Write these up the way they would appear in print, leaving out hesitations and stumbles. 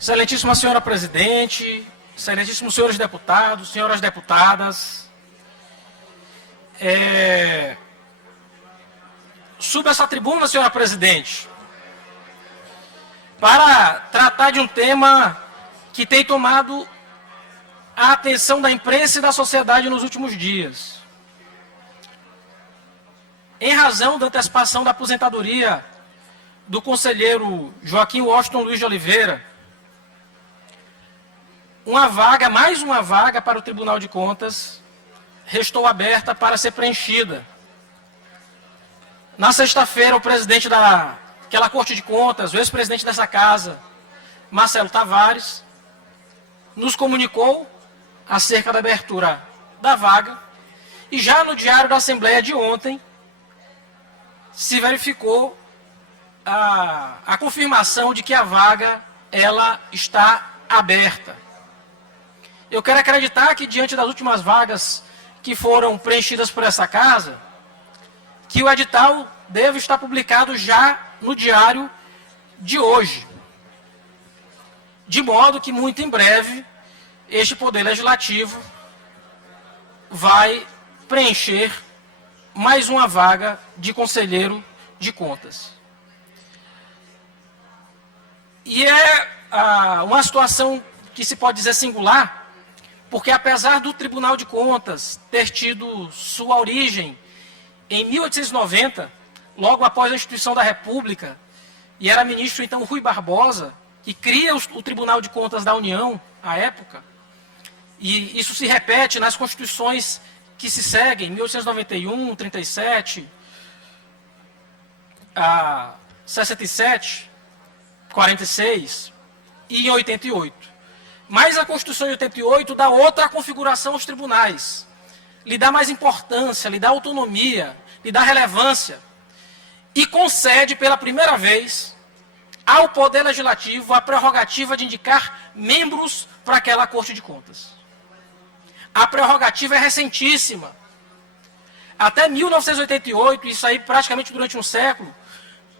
Excelentíssima senhora presidente, excelentíssimos senhores deputados, senhoras deputadas, subo essa tribuna, senhora presidente, para tratar de um tema que tem tomado a atenção da imprensa e da sociedade nos últimos dias. Em razão da antecipação da aposentadoria do conselheiro Joaquim Washington Luiz de Oliveira, mais uma vaga para o Tribunal de Contas restou aberta para ser preenchida. Na sexta-feira, o presidente daquela Corte de Contas, o ex-presidente dessa casa, Marcelo Tavares, nos comunicou acerca da abertura da vaga, e já no Diário da Assembleia de ontem se verificou a confirmação de que a vaga ela está aberta. Eu quero acreditar que, diante das últimas vagas que foram preenchidas por essa casa, que o edital deve estar publicado já no diário de hoje. De modo que, muito em breve, este Poder Legislativo vai preencher mais uma vaga de conselheiro de contas. E é uma situação que se pode dizer singular, porque apesar do Tribunal de Contas ter tido sua origem em 1890, logo após a instituição da República, e era ministro então Rui Barbosa, que cria o Tribunal de Contas da União, à época, e isso se repete nas constituições que se seguem, 1891, 37, 67, 46 e em 88. Mas a Constituição de 88 dá outra configuração aos tribunais. Lhe dá mais importância, lhe dá autonomia, lhe dá relevância. E concede pela primeira vez ao Poder Legislativo a prerrogativa de indicar membros para aquela Corte de Contas. A prerrogativa é recentíssima. Até 1988, isso aí praticamente durante um século,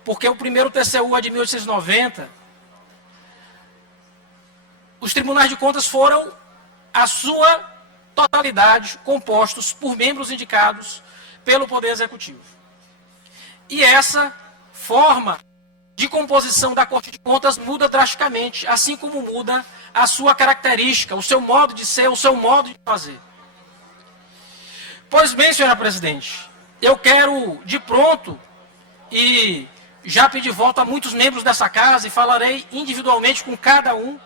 porque o primeiro TCU é de 1890, os tribunais de contas foram, a sua totalidade, compostos por membros indicados pelo Poder Executivo. E essa forma de composição da Corte de Contas muda drasticamente, assim como muda a sua característica, o seu modo de ser, o seu modo de fazer. Pois bem, senhora presidente, eu quero de pronto, e já pedi voto a muitos membros dessa casa, e falarei individualmente com cada um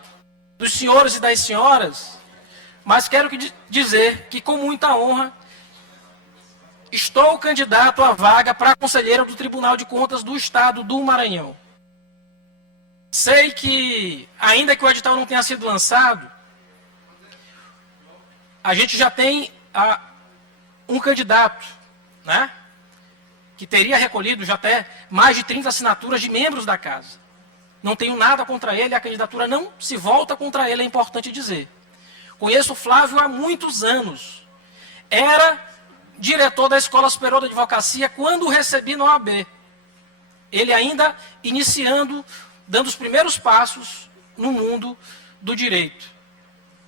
dos senhores e das senhoras, mas quero dizer que, com muita honra, estou candidato à vaga para conselheiro do Tribunal de Contas do Estado do Maranhão. Sei que, ainda que o edital não tenha sido lançado, a gente já tem um candidato, né, que teria recolhido já até mais de 30 assinaturas de membros da casa. Não tenho nada contra ele, a candidatura não se volta contra ele, é importante dizer. Conheço o Flávio há muitos anos. Era diretor da Escola Superior de Advocacia quando o recebi na OAB. Ele ainda iniciando, dando os primeiros passos no mundo do direito.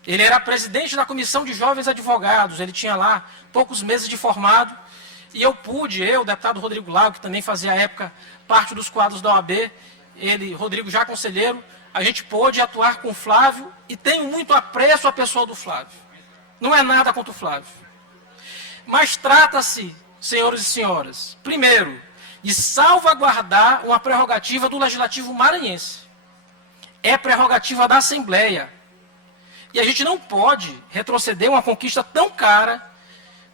Ele era presidente da Comissão de Jovens Advogados, ele tinha lá poucos meses de formado, e eu, o deputado Rodrigo Lago, que também fazia à época parte dos quadros da OAB, ele, Rodrigo, já conselheiro, a gente pôde atuar com o Flávio, e tenho muito apreço à pessoa do Flávio. Não é nada contra o Flávio. Mas trata-se, senhores e senhoras, primeiro, de salvaguardar uma prerrogativa do Legislativo maranhense. É prerrogativa da Assembleia. E a gente não pode retroceder uma conquista tão cara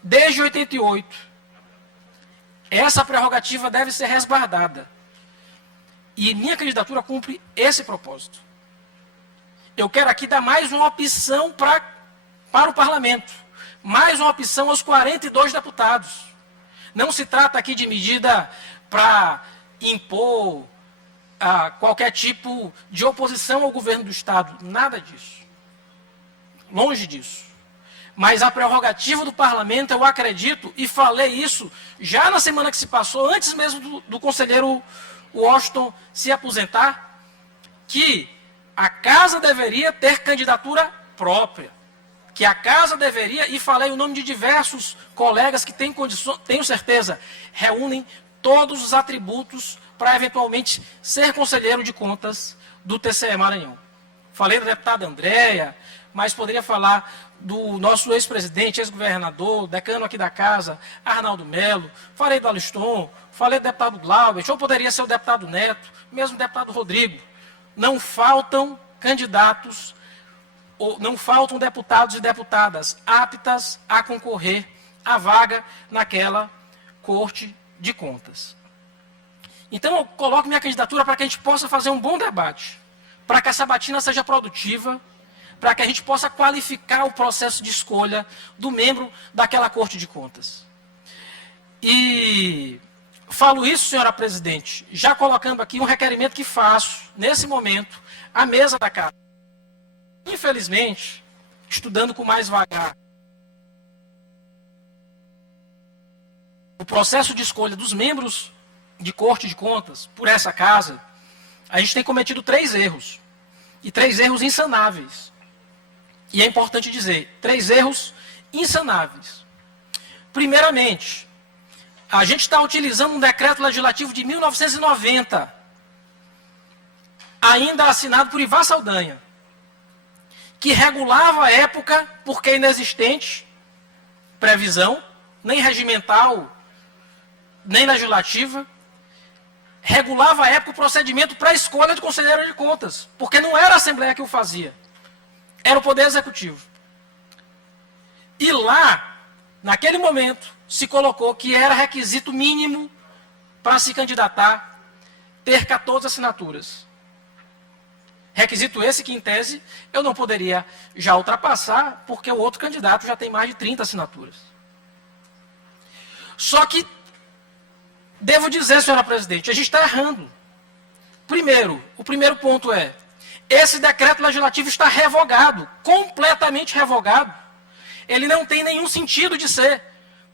desde 88. Essa prerrogativa deve ser resguardada. E minha candidatura cumpre esse propósito. Eu quero aqui dar mais uma opção para o parlamento. Mais uma opção aos 42 deputados. Não se trata aqui de medida para impor qualquer tipo de oposição ao governo do Estado. Nada disso. Longe disso. Mas a prerrogativa do parlamento, eu acredito, e falei isso já na semana que se passou, antes mesmo do conselheiro Washington se aposentar, que a casa deveria ter candidatura própria. Que a casa deveria, e falei o nome de diversos colegas que têm condições, tenho certeza, reúnem todos os atributos para eventualmente ser conselheiro de contas do TCE Maranhão. Falei da deputada Andréia, mas poderia falar do nosso ex-presidente, ex-governador, decano aqui da casa, Arnaldo Melo, falei do Aliston, falei do deputado Glauber, ou poderia ser o deputado Neto, mesmo o deputado Rodrigo. Não faltam candidatos, ou não faltam deputados e deputadas aptas a concorrer à vaga naquela Corte de Contas. Então, eu coloco minha candidatura para que a gente possa fazer um bom debate, para que a sabatina seja produtiva, para que a gente possa qualificar o processo de escolha do membro daquela Corte de Contas. E falo isso, senhora presidente, já colocando aqui um requerimento que faço, nesse momento, à mesa da casa. Infelizmente, estudando com mais vagar, o processo de escolha dos membros de Corte de Contas por essa casa, a gente tem cometido 3 erros. E 3 erros insanáveis. E é importante dizer, 3 erros insanáveis. Primeiramente, a gente está utilizando um decreto legislativo de 1990, ainda assinado por Ivar Saldanha, que regulava a época, porque inexistente previsão, nem regimental, nem legislativa, regulava a época o procedimento para a escolha de conselheiro de contas, porque não era a Assembleia que o fazia, era o Poder Executivo. E lá, naquele momento, se colocou que era requisito mínimo para se candidatar ter 14 assinaturas. Requisito esse que, em tese, eu não poderia já ultrapassar, porque o outro candidato já tem mais de 30 assinaturas. Só que, devo dizer, senhora presidente, a gente está errando. Primeiro, o primeiro ponto é, esse decreto legislativo está revogado, completamente revogado. Ele não tem nenhum sentido de ser,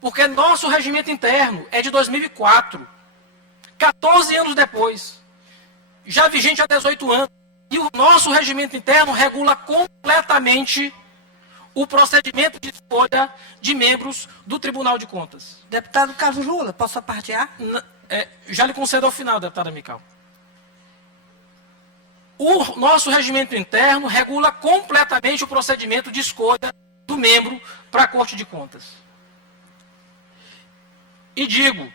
porque nosso regimento interno é de 2004, 14 anos depois, já vigente há 18 anos. E o nosso regimento interno regula completamente o procedimento de escolha de membros do Tribunal de Contas. Deputado Carlos Lula, posso apartear? Já lhe concedo ao final, deputada Mical. O nosso regimento interno regula completamente o procedimento de escolha do membro para a Corte de Contas. E digo,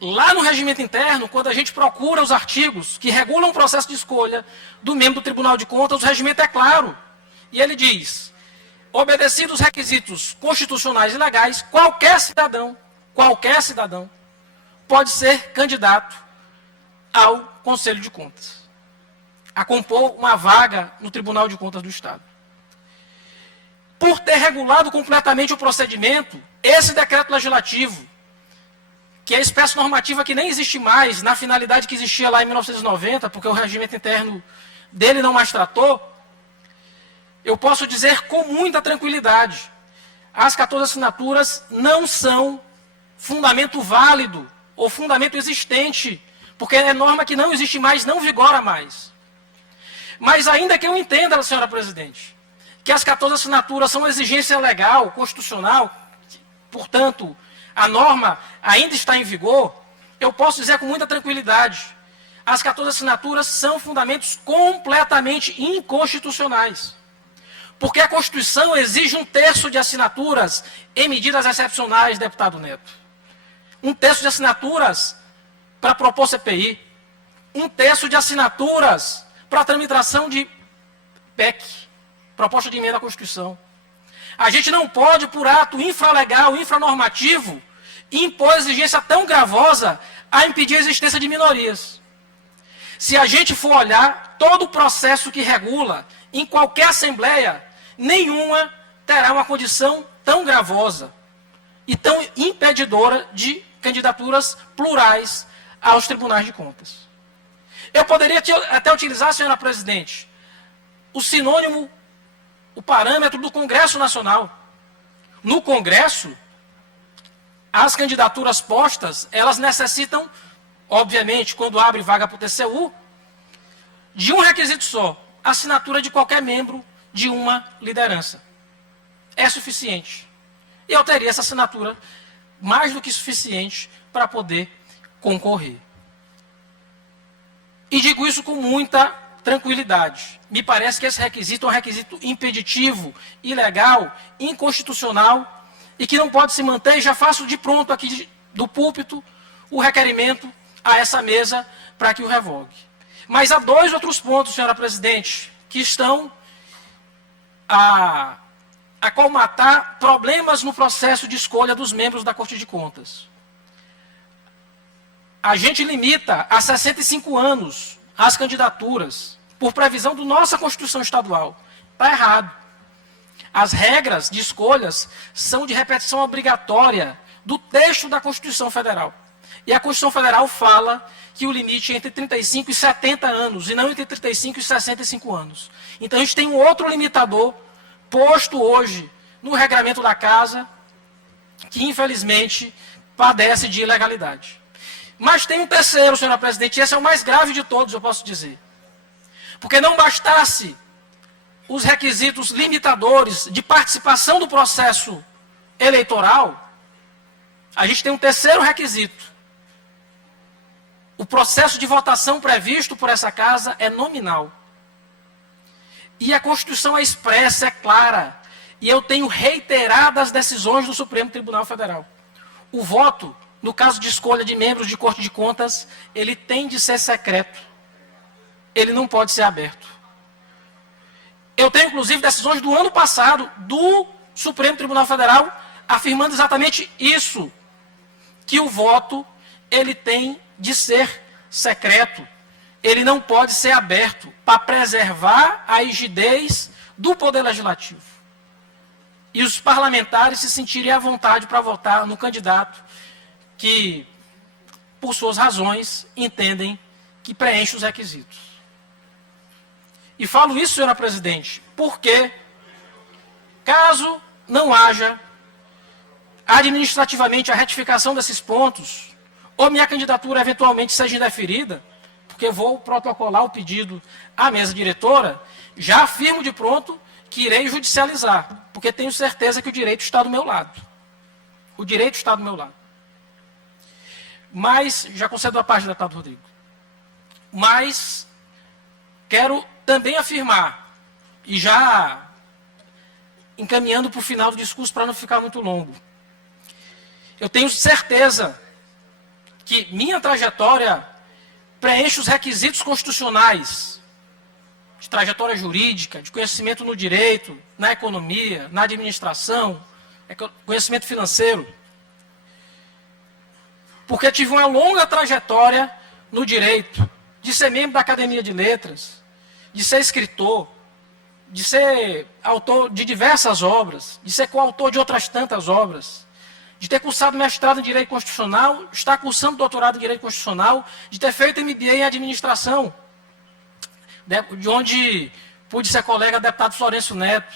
lá no regimento interno, quando a gente procura os artigos que regulam o processo de escolha do membro do Tribunal de Contas, o regimento é claro. E ele diz, obedecidos os requisitos constitucionais e legais, qualquer cidadão pode ser candidato ao Conselho de Contas, a compor uma vaga no Tribunal de Contas do Estado. Por ter regulado completamente o procedimento, esse decreto legislativo, que é a espécie normativa que nem existe mais, na finalidade que existia lá em 1990, porque o regimento interno dele não mais tratou, eu posso dizer com muita tranquilidade, as 14 assinaturas não são fundamento válido ou fundamento existente, porque é norma que não existe mais, não vigora mais. Mas ainda que eu entenda, senhora presidente, que as 14 assinaturas são uma exigência legal, constitucional, portanto, a norma ainda está em vigor, eu posso dizer com muita tranquilidade, as 14 assinaturas são fundamentos completamente inconstitucionais. Porque a Constituição exige 1/3 de assinaturas em medidas excepcionais, deputado Neto. 1/3 de assinaturas para propor CPI. 1/3 de assinaturas para tramitação de PEC, proposta de emenda à Constituição. A gente não pode, por ato infralegal, infranormativo, impor exigência tão gravosa a impedir a existência de minorias. Se a gente for olhar todo o processo que regula em qualquer assembleia, nenhuma terá uma condição tão gravosa e tão impedidora de candidaturas plurais aos tribunais de contas. Eu poderia até utilizar, senhora presidente, o sinônimo, o parâmetro do Congresso Nacional. No Congresso, as candidaturas postas, elas necessitam, obviamente, quando abre vaga para o TCU, de um requisito só, assinatura de qualquer membro de uma liderança. É suficiente. E eu teria essa assinatura mais do que suficiente para poder concorrer. E digo isso com muita tranquilidade. Me parece que esse requisito é um requisito impeditivo, ilegal, inconstitucional e que não pode se manter. Já faço de pronto aqui do púlpito o requerimento a essa mesa para que o revogue. Mas há dois outros pontos, senhora presidente, que estão a colmatar problemas no processo de escolha dos membros da Corte de Contas. A gente limita a 65 anos as candidaturas, por previsão da nossa Constituição Estadual. Está errado. As regras de escolhas são de repetição obrigatória do texto da Constituição Federal. E a Constituição Federal fala que o limite é entre 35 e 70 anos, e não entre 35 e 65 anos. Então a gente tem um outro limitador posto hoje no regramento da Casa, que infelizmente padece de ilegalidade. Mas tem um terceiro, senhora presidente, e esse é o mais grave de todos, eu posso dizer. Porque não bastasse os requisitos limitadores de participação do processo eleitoral, a gente tem um terceiro requisito. O processo de votação previsto por essa Casa é nominal. E a Constituição é expressa, é clara. E eu tenho reiteradas decisões do Supremo Tribunal Federal. O voto, no caso de escolha de membros de Corte de Contas, ele tem de ser secreto. Ele não pode ser aberto. Eu tenho, inclusive, decisões do ano passado do Supremo Tribunal Federal afirmando exatamente isso, que o voto ele tem de ser secreto. Ele não pode ser aberto para preservar a rigidez do Poder Legislativo. E os parlamentares se sentirem à vontade para votar no candidato que, por suas razões, entendem que preenche os requisitos. E falo isso, senhora presidente, porque, caso não haja administrativamente a retificação desses pontos, ou minha candidatura eventualmente seja indeferida, porque vou protocolar o pedido à mesa diretora, já afirmo de pronto que irei judicializar, porque tenho certeza que o direito está do meu lado. O direito está do meu lado. Mas, já concedo a parte, deputado Rodrigo, mas quero também afirmar, e já encaminhando para o final do discurso para não ficar muito longo, eu tenho certeza que minha trajetória preenche os requisitos constitucionais de trajetória jurídica, de conhecimento no direito, na economia, na administração, conhecimento financeiro. Porque tive uma longa trajetória no direito, de ser membro da Academia de Letras, de ser escritor, de ser autor de diversas obras, de ser coautor de outras tantas obras, de ter cursado mestrado em Direito Constitucional, estar cursando doutorado em Direito Constitucional, de ter feito MBA em Administração, de onde pude ser colega do deputado Florencio Neto,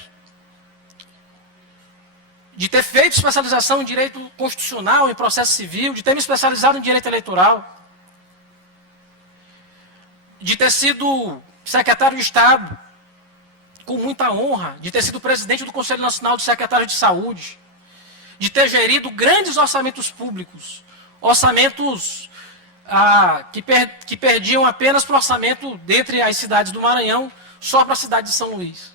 de ter feito especialização em Direito Constitucional, em Processo Civil, de ter me especializado em Direito Eleitoral, de ter sido secretário de Estado, com muita honra, de ter sido presidente do Conselho Nacional de Secretários de Saúde, de ter gerido grandes orçamentos públicos, orçamentos que perdiam apenas para o orçamento dentre as cidades do Maranhão, só para a cidade de São Luís.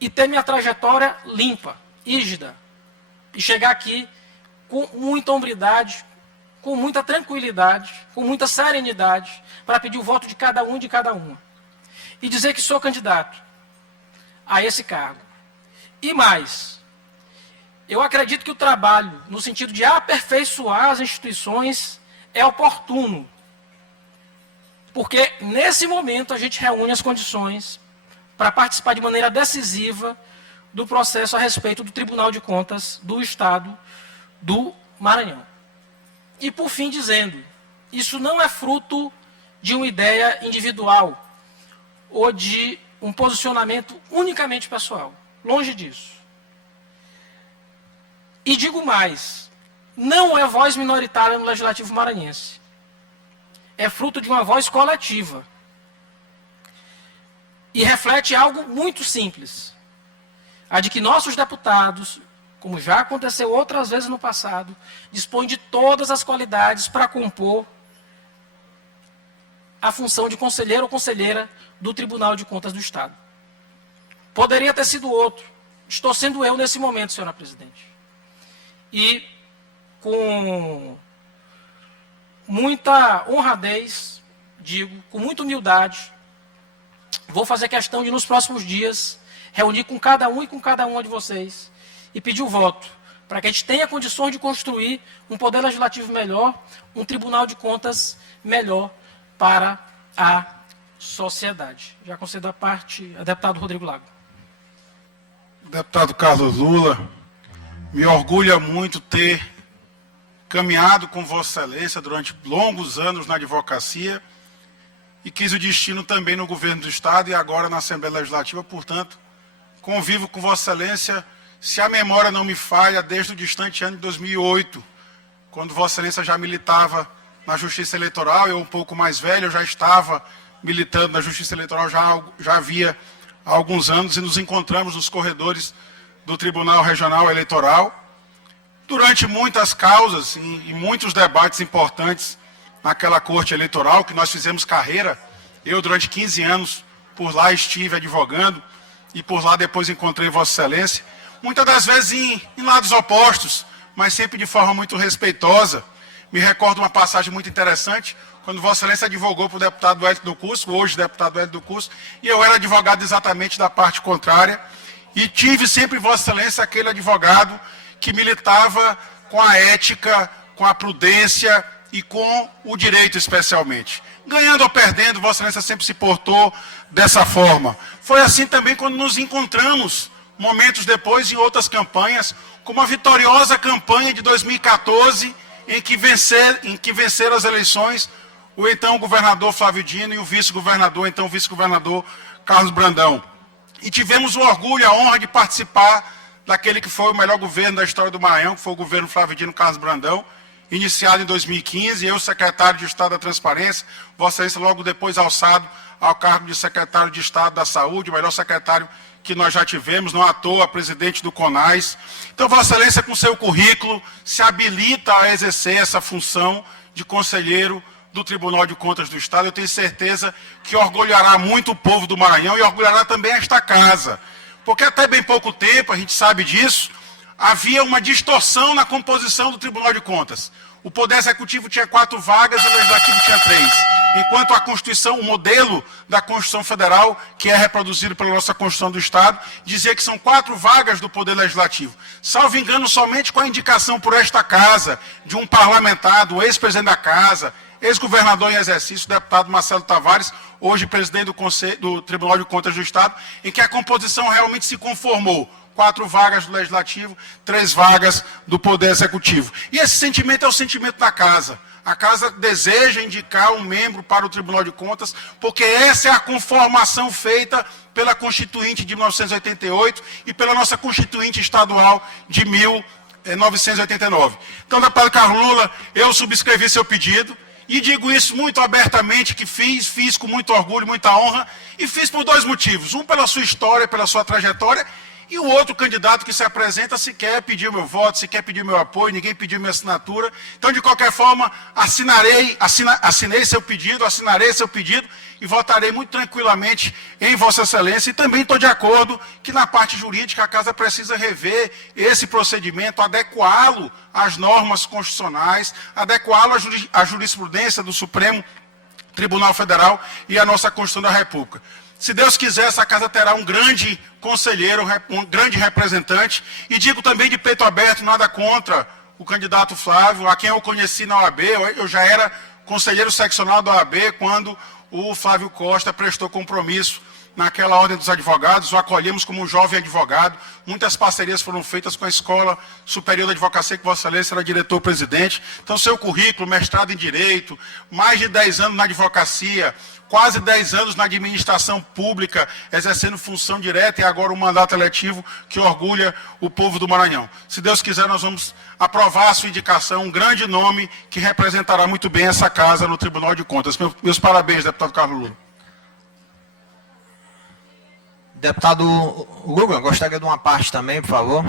E ter minha trajetória limpa, rígida, e chegar aqui com muita hombridade, com muita tranquilidade, com muita serenidade, para pedir o voto de cada um e de cada uma. E dizer que sou candidato a esse cargo. E mais, eu acredito que o trabalho, no sentido de aperfeiçoar as instituições, é oportuno. Porque, nesse momento, a gente reúne as condições para participar de maneira decisiva do processo a respeito do Tribunal de Contas do Estado do Maranhão. E, por fim, dizendo, isso não é fruto de uma ideia individual ou de um posicionamento unicamente pessoal. Longe disso. E digo mais, não é voz minoritária no Legislativo maranhense. é fruto de uma voz coletiva. E reflete algo muito simples. A de que nossos deputados, como já aconteceu outras vezes no passado, dispõem de todas as qualidades para compor a função de conselheiro ou conselheira do Tribunal de Contas do Estado. Poderia ter sido outro. Estou sendo eu nesse momento, senhora presidente. E com muita honradez, digo, com muita humildade, vou fazer questão de, nos próximos dias, reunir com cada um e com cada uma de vocês e pedir o voto, para que a gente tenha condições de construir um poder legislativo melhor, um tribunal de contas melhor para a sociedade. Já concedo a parte a deputado Rodrigo Lago. Deputado Carlos Lula, me orgulha muito ter caminhado com Vossa Excelência durante longos anos na advocacia e quis o destino também no governo do Estado e agora na Assembleia Legislativa. Portanto, convivo com Vossa Excelência, se a memória não me falha, desde o distante ano de 2008, quando Vossa Excelência já militava na Justiça Eleitoral. Eu, um pouco mais velho, eu já estava militando na Justiça Eleitoral já havia alguns anos, e nos encontramos nos corredores do Tribunal Regional Eleitoral durante muitas causas e muitos debates importantes naquela corte eleitoral, que nós fizemos carreira. Eu, durante 15 anos, por lá estive advogando, e por lá depois encontrei Vossa Excelência, muitas das vezes em lados opostos, mas sempre de forma muito respeitosa. Me recordo uma passagem muito interessante, quando Vossa Excelência advogou para o deputado Hélio do Curso, hoje deputado Hélio do Curso, e eu era advogado exatamente da parte contrária, e tive sempre Vossa Excelência aquele advogado que militava com a ética, com a prudência e com o direito especialmente. Ganhando ou perdendo, Vossa Excelência sempre se portou dessa forma. Foi assim também quando nos encontramos, momentos depois, em outras campanhas, como a vitoriosa campanha de 2014, em que venceram as eleições o então governador Flávio Dino e o vice-governador, então vice-governador Carlos Brandão. E tivemos o orgulho e a honra de participar daquele que foi o melhor governo da história do Maranhão, que foi o governo Flávio Dino Carlos Brandão, iniciado em 2015, eu, secretário de Estado da Transparência, Vossa Excelência logo depois alçado ao cargo de secretário de Estado da Saúde, o melhor secretário que nós já tivemos, não à toa, presidente do CONAS. Então, Vossa Excelência, com seu currículo, se habilita a exercer essa função de conselheiro do Tribunal de Contas do Estado. Eu tenho certeza que orgulhará muito o povo do Maranhão e orgulhará também esta casa. Porque até bem pouco tempo, a gente sabe disso, havia uma distorção na composição do Tribunal de Contas. O Poder Executivo tinha 4 vagas e o Legislativo tinha 3. Enquanto a Constituição, o modelo da Constituição Federal, que é reproduzido pela nossa Constituição do Estado, dizia que são 4 vagas do Poder Legislativo. Salvo engano, somente com a indicação por esta casa de um parlamentar, do ex-presidente da Casa, ex-governador em exercício, deputado Marcelo Tavares, hoje presidente do Tribunal de Contas do Estado, em que a composição realmente se conformou. 4 vagas do Legislativo, 3 vagas do Poder Executivo. E esse sentimento é o sentimento da Casa. A Casa deseja indicar um membro para o Tribunal de Contas, porque essa é a conformação feita pela Constituinte de 1988 e pela nossa Constituinte Estadual de 1989. Então, deputado Carlos Lula, eu subscrevi seu pedido, e digo isso muito abertamente, que fiz com muito orgulho, muita honra, e fiz por 2 motivos. Um, pela sua história, pela sua trajetória, e o outro candidato que se apresenta sequer pediu meu voto, sequer pediu meu apoio, ninguém pediu minha assinatura. Então, de qualquer forma, assinei seu pedido, assinarei seu pedido e votarei muito tranquilamente em Vossa Excelência. E também estou de acordo que na parte jurídica a Casa precisa rever esse procedimento, adequá-lo às normas constitucionais, adequá-lo à jurisprudência do Supremo Tribunal Federal e à nossa Constituição da República. Se Deus quiser, essa casa terá um grande conselheiro, um grande representante. E digo também de peito aberto, nada contra o candidato Flávio, a quem eu conheci na OAB. Eu já era conselheiro seccional da OAB quando o Flávio Costa prestou compromisso naquela ordem dos advogados. O acolhemos como um jovem advogado. Muitas parcerias foram feitas com a Escola Superior da Advocacia, que Vossa Excelência era diretor-presidente. Então, seu currículo, mestrado em Direito, mais de 10 anos na advocacia, quase 10 anos na administração pública, exercendo função direta e agora um mandato eletivo que orgulha o povo do Maranhão. Se Deus quiser, nós vamos aprovar a sua indicação, um grande nome que representará muito bem essa casa no Tribunal de Contas. Meus parabéns, deputado Carlos Lula. Deputado Lula, gostaria de uma parte também, por favor.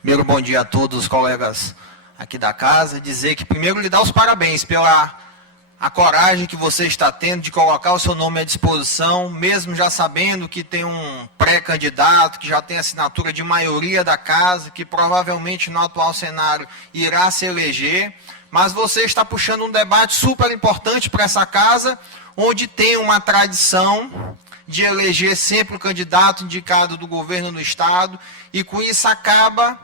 Primeiro, bom dia a todos os colegas aqui da casa. Dizer que, primeiro, lhe dar os parabéns pela a coragem que você está tendo de colocar o seu nome à disposição, mesmo já sabendo que tem um pré-candidato, que já tem assinatura de maioria da casa, que provavelmente no atual cenário irá se eleger, mas você está puxando um debate super importante para essa casa, onde tem uma tradição de eleger sempre o candidato indicado do governo do Estado, e com isso acaba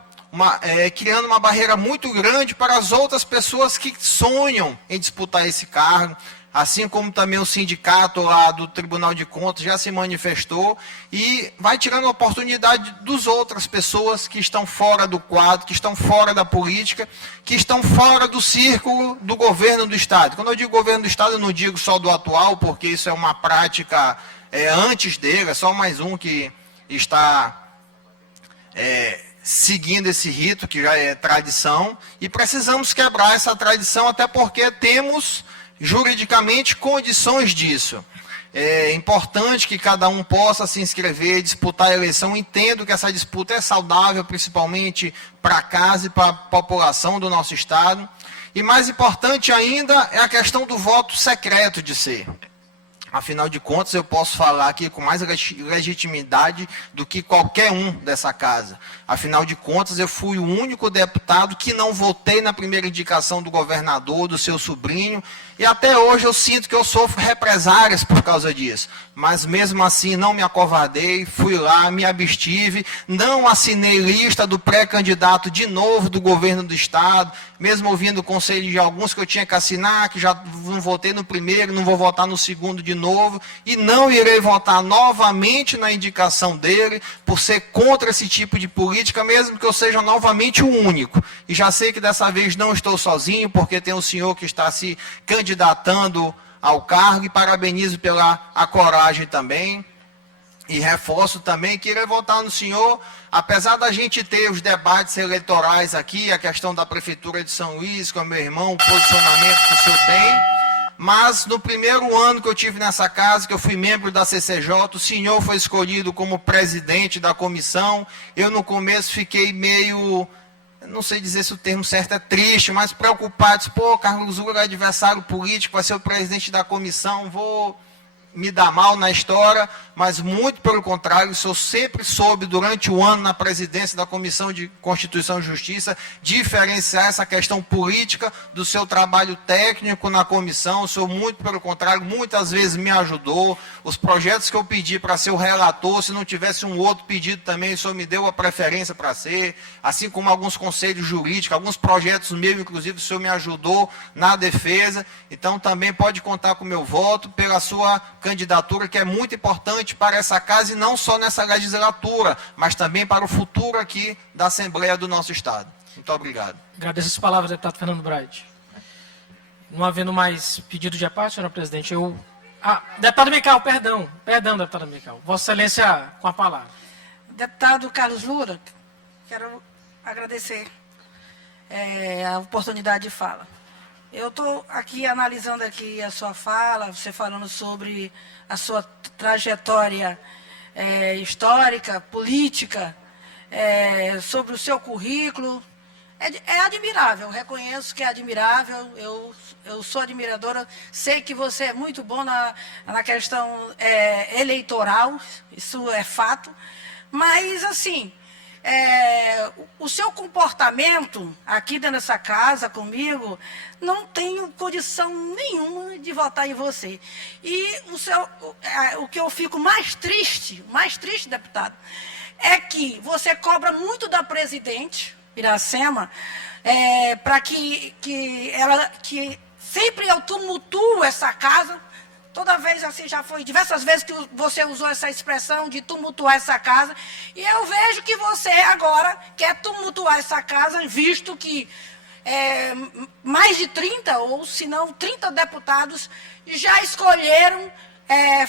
criando uma barreira muito grande para as outras pessoas que sonham em disputar esse cargo, assim como também o sindicato lá do Tribunal de Contas já se manifestou, e vai tirando a oportunidade das outras pessoas que estão fora do quadro, que estão fora da política, que estão fora do círculo do governo do Estado. Quando eu digo governo do Estado, eu não digo só do atual, porque isso é uma prática antes dele, é só mais um que está seguindo esse rito, que já é tradição, e precisamos quebrar essa tradição, até porque temos juridicamente condições disso. É importante que cada um possa se inscrever, disputar a eleição. Entendo que essa disputa é saudável, principalmente para a casa e para a população do nosso Estado. E mais importante ainda é a questão do voto secreto de ser. Afinal de contas, eu posso falar aqui com mais legitimidade do que qualquer um dessa casa. Afinal de contas, eu fui o único deputado que não votei na primeira indicação do governador, do seu sobrinho, e até hoje eu sinto que eu sofro represárias por causa disso. Mas mesmo assim não me acovardei, fui lá, me abstive, não assinei lista do pré-candidato de novo do governo do Estado, mesmo ouvindo o conselho de alguns que eu tinha que assinar, que já não votei no primeiro, não vou votar no segundo de novo, e não irei votar novamente na indicação dele, por ser contra esse tipo de política, mesmo que eu seja novamente o único. E já sei que dessa vez não estou sozinho, porque tem um senhor que está se candidatando ao cargo, e parabenizo pela a coragem também. E reforço também que irei votar no senhor, apesar da gente ter os debates eleitorais aqui, a questão da Prefeitura de São Luís, com o meu irmão, o posicionamento que o senhor tem, mas no primeiro ano que eu tive nessa casa, que eu fui membro da CCJ, o senhor foi escolhido como presidente da comissão. Eu no começo fiquei meio, não sei dizer se o termo certo é triste, mas preocupado. Pô, Carlos Lula é adversário político, vai ser o presidente da comissão, vou me dar mal na história, mas muito pelo contrário, eu sempre soube durante o ano na presidência da Comissão de Constituição e Justiça diferenciar essa questão política do seu trabalho técnico na comissão. O senhor, muito pelo contrário, muitas vezes me ajudou. Os projetos que eu pedi para ser o relator, se não tivesse um outro pedido também, o senhor me deu a preferência para ser, assim como alguns conselhos jurídicos, alguns projetos meus, inclusive, o senhor me ajudou na defesa. Então também pode contar com o meu voto pela sua candidatura, que é muito importante para essa casa, e não só nessa legislatura, mas também para o futuro aqui da Assembleia do nosso Estado. Muito obrigado. Agradeço as palavras, deputado Fernando Braide. Não havendo mais pedido de parte, senhora presidente, deputado Mical, perdão, deputado Mical. Vossa Excelência, com a palavra. Deputado Carlos Lula, quero agradecer a oportunidade de fala. Eu estou aqui analisando aqui a sua fala, você falando sobre a sua trajetória histórica, política, sobre o seu currículo. É admirável, eu reconheço que é admirável, eu sou admiradora, sei que você é muito bom na questão eleitoral, isso é fato, mas, assim, o seu comportamento aqui dentro dessa casa comigo, não tenho condição nenhuma de votar em você. E o que eu fico mais triste, deputado, é que você cobra muito da presidente Iracema, para que sempre eu tumultuo essa casa. Toda vez, assim, já foi diversas vezes que você usou essa expressão de tumultuar essa casa. E eu vejo que você agora quer tumultuar essa casa, visto que mais de 30, ou se não 30 deputados já escolheram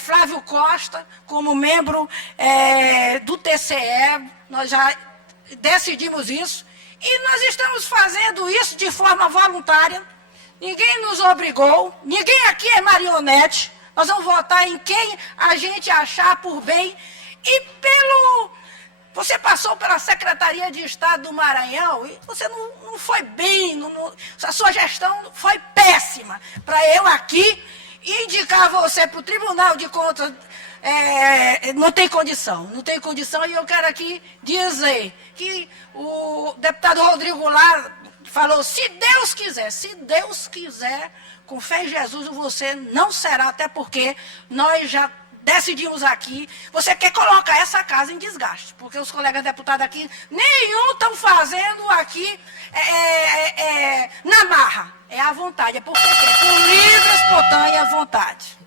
Flávio Costa como membro do TCE, nós já decidimos isso, e nós estamos fazendo isso de forma voluntária, ninguém nos obrigou, ninguém aqui é marionete, nós vamos votar em quem a gente achar por bem, e você passou pela Secretaria de Estado do Maranhão e você não foi bem, a sua gestão foi péssima, para eu aqui indicar você para o Tribunal de Contas, não tem condição, e eu quero aqui dizer que o deputado Rodrigo Lara falou, se Deus quiser, com fé em Jesus, você não será, até porque nós já decidimos aqui, você quer colocar essa casa em desgaste, porque os colegas deputados aqui, nenhum estão fazendo aqui na marra, é à vontade, é por livre, espontânea vontade.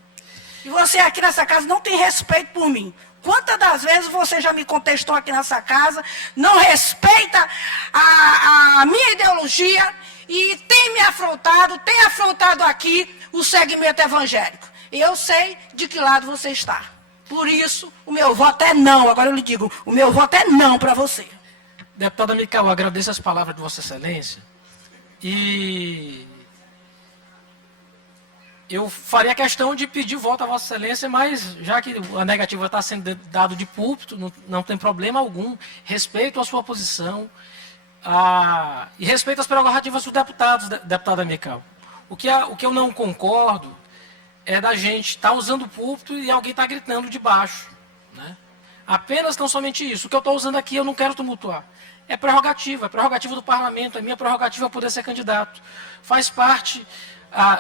E você aqui nessa casa não tem respeito por mim. Quantas das vezes você já me contestou aqui nessa casa, não respeita a minha ideologia e tem afrontado aqui o segmento evangélico. E eu sei de que lado você está. Por isso, o meu voto é não. Agora eu lhe digo, o meu voto é não para você. Deputada Micael, eu agradeço as palavras de Vossa Excelência. E eu faria questão de pedir voto a Vossa Excelência, mas já que a negativa está sendo dado de púlpito, não tem problema algum. Respeito a sua posição e respeito as prerrogativas dos deputados, deputada Micael. O que eu não concordo é da gente estar usando o púlpito e alguém está gritando de baixo, né? Apenas tão somente isso. O que eu estou usando aqui eu não quero tumultuar. É prerrogativa do parlamento, é minha prerrogativa poder ser candidato. Faz parte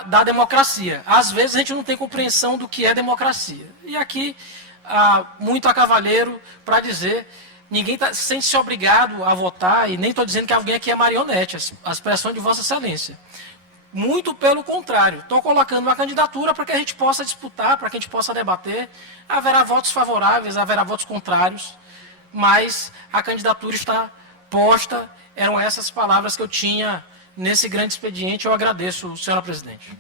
da democracia. Às vezes a gente não tem compreensão do que é democracia. E aqui, muito a cavaleiro para dizer, ninguém sente-se obrigado a votar, e nem estou dizendo que alguém aqui é marionete, as pressões de Vossa Excelência. Muito pelo contrário, estou colocando uma candidatura para que a gente possa disputar, para que a gente possa debater. Haverá votos favoráveis, haverá votos contrários, mas a candidatura está posta. Eram essas palavras que eu tinha nesse grande expediente. Eu agradeço, senhora presidente.